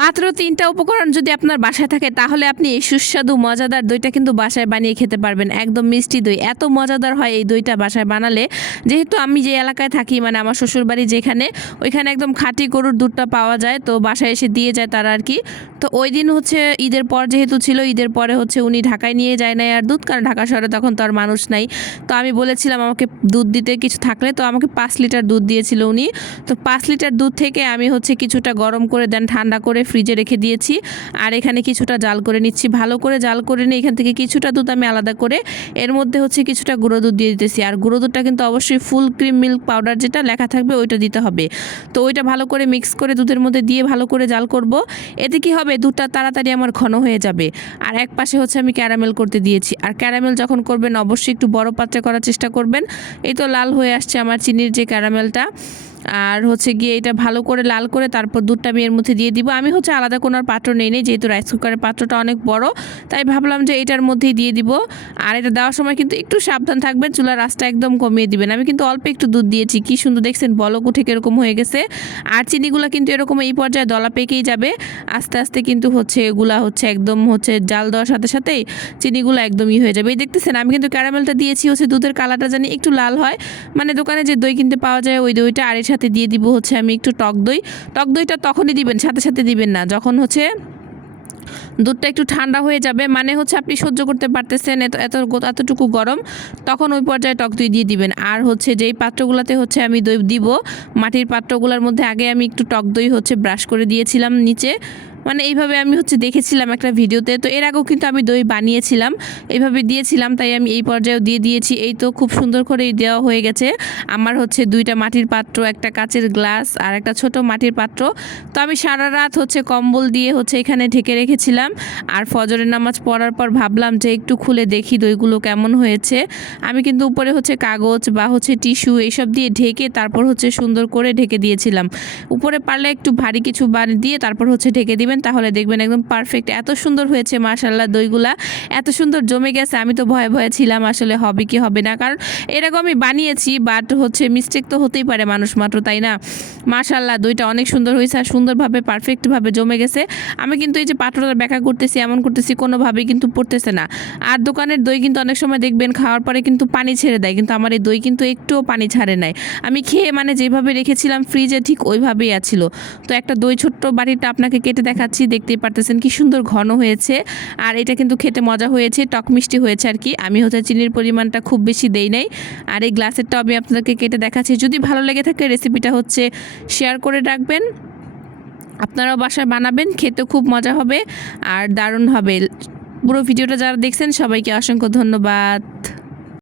মাত্র তিনটা উপকরণ যদি আপনার বাসায় থাকে, তাহলে আপনি এই সুস্বাদু, মজাদার দইটা কিন্তু বাসায় বানিয়ে খেতে পারবেন। একদম মিষ্টি দই। এত মজাদার হয় এই দইটা বাসায় বানালে। যেহেতু আমি যে এলাকায় থাকি মানে আমার শ্বশুরবাড়ি যেখানে, ওইখানে একদম খাঁটি গরুর দুধটা পাওয়া যায়, তো বাসায় এসে দিয়ে যায় তারা আর কি তো ওই দিন হচ্ছে ঈদের পর যেহেতু ছিল, ঈদের পরে হচ্ছে উনি ঢাকায় নিয়ে যায় নাই আর দুধ, কারণ ঢাকা শহরে তখন তো আর মানুষ নাই। তো আমি বলেছিলাম আমাকে দুধ দিতে কিছু থাকলে, তো আমাকে পাঁচ লিটার দুধ দিয়েছিল উনি। তো পাঁচ লিটার দুধ থেকে আমি হচ্ছে কিছুটা গরম করে দেন, ঠান্ডা করে ফ্রিজে রেখে দিয়েছি। আর এখানে কিছুটা জাল করে নিচ্ছি। ভালো করে জাল করে নিয়ে এখান থেকে কিছুটা দুধ আমি আলাদা করে এর মধ্যে হচ্ছে কিছুটা গুঁড়ো দুধ দিয়ে দিতেছি। আর গুঁড়ো দুধটা কিন্তু অবশ্যই ফুল ক্রিম মিল্ক পাউডার যেটা লেখা থাকবে ওইটা দিতে হবে। তো ওইটা ভালো করে মিক্স করে দুধের মধ্যে দিয়ে ভালো করে জাল করব। এতে কি হবে? দুধটা তাড়াতাড়ি আমার ঘন হয়ে যাবে। আর এক পাশে হচ্ছে আমি ক্যারামেল করতে দিয়েছি। আর ক্যারামেল যখন করবেন অবশ্যই একটু বড় পাত্রে করার চেষ্টা করবেন। এই তো লাল হয়ে আসছে আমার চিনির যে ক্যারামেলটা। আর হচ্ছে গিয়ে এটা ভালো করে লাল করে তারপর দুধটা আমি এর মধ্যে দিয়ে দিব। আমি হচ্ছে আলাদা কোনো পাত্র নেই নেই, যেহেতু রাইস কুকারের পাত্রটা অনেক বড়, তাই ভাবলাম যে এটার মধ্যেই দিয়ে দিব। আর এটা দেওয়ার সময় কিন্তু একটু সাবধান থাকবেন, চুলার রাস্তা একদম কমিয়ে দিবেন। আমি কিন্তু অল্প একটু দুধ দিয়েছি, কি সুন্দর দেখছেন, বলক উঠে কীরকম হয়ে গেছে। আর চিনিগুলো কিন্তু এরকম এই পর্যায়ে দলা পেকেই যাবে। আস্তে আস্তে কিন্তু হচ্ছে এগুলা হচ্ছে একদম হচ্ছে জাল দেওয়ার সাথে সাথেই চিনিগুলো একদমই হয়ে যাবে। এই দেখতেছেন, আমি কিন্তু ক্যারামেলটা দিয়েছি হচ্ছে দুধের কালারটা জানি একটু লাল হয়। মানে দোকানে যে দই কিনতে পাওয়া যায়, ওই দইটা আর সাথে দিয়ে দিব হচ্ছে আমি একটু টক দই। টক দইটা তখনই দিবেন, সাথে সাথে দিবেন না। যখন হচ্ছে দুধটা একটু ঠান্ডা হয়ে যাবে মানে হচ্ছে আপনি সহ্য করতে পারতেছেন এত এত এতটুকু গরম, তখন ওই পর্যায়ে টক দই দিয়ে দিবেন। আর হচ্ছে যেই পাত্রগুলোতে হচ্ছে আমি দই দিব, মাটির পাত্রগুলোর মধ্যে আগে আমি একটু টক দই হচ্ছে ব্রাশ করে দিয়েছিলাম নিচে। মানে এইভাবে আমি হচ্ছে দেখেছিলাম একটা ভিডিওতে। তো এর আগেও কিন্তু আমি দই বানিয়েছিলাম, এইভাবে দিয়েছিলাম, তাই আমি এই পর্যায়েও দিয়ে দিয়েছি। এই তো খুব সুন্দর করেই দেওয়া হয়ে গেছে। আমার হচ্ছে দুইটা মাটির পাত্র, একটা কাচের গ্লাস আর একটা ছোট মাটির পাত্র। তো আমি সারা রাত হচ্ছে কম্বল দিয়ে হচ্ছে এখানে ঢেকে রেখেছিলাম। আর ফজরের নামাজ পড়ার পর ভাবলাম যে একটু খুলে দেখি দইগুলো কেমন হয়েছে। আমি কিন্তু উপরে হচ্ছে কাগজ বা হচ্ছে টিস্যু এইসব দিয়ে ঢেকে তারপর হচ্ছে সুন্দর করে ঢেকে দিয়েছিলাম। উপরে পারলে একটু ভারী কিছু বানিয়ে দিয়ে তারপর হচ্ছে ঢেকে দিবেন, তাহলে দেখবেন একদম পারফেক্ট এত সুন্দর হয়েছে মাশাল্লাহ দইগুলা। এত সুন্দর জমে গেছে, আমি তো ভয়ে ভয়ে ছিলাম আসলে হবে কি হবে না। কারণ এরকম আমি বানিয়েছি বাট হচ্ছে মিস্টেক তো হতেই পারে মানুষ মাত্র, তাই না? মাশাল্লাহ দইটা অনেক সুন্দর হয়েছে আর সুন্দরভাবে পারফেক্টভাবে জমে গেছে। আমি কিন্তু এই যে পাত্রটা ব্যাখ্যা করতেছি, এমন করতেছি, কোনোভাবেই কিন্তু পড়তেছে না। আর দোকানের দই কিন্তু অনেক সময় দেখবেন খাওয়ার পরে কিন্তু পানি ছেড়ে দেয়, কিন্তু আমার এই দই কিন্তু একটুও পানি ছাড়ে নাই। আমি খেয়ে মানে যেভাবে রেখেছিলাম ফ্রিজে ঠিক ওইভাবেই আছিল। তো একটা দই ছোট্ট বাড়িটা আপনাকে কেটে দেখাচ্ছি, দেখতেই পারতেছেন কি সুন্দর ঘন হয়েছে। আর এটা কিন্তু খেতে মজা হয়েছে, টক মিষ্টি হয়েছে আর কি। আমি হচ্ছে চিনির পরিমাণটা খুব বেশি দেই নাই। আর এই গ্লাসেরটা আমি আপনাদেরকে কেটে দেখাচ্ছি। যদি ভালো লেগে থাকে, রেসিপিটা হচ্ছে শেয়ার করে রাখবেন। আপনারাও বাসায় বানাবেন খেতে খুব মজা হবে। আর দারুণ হবে। পুরো ভিডিওটা যারা দেখছেন, সবাইকে অসংখ্য ধন্যবাদ।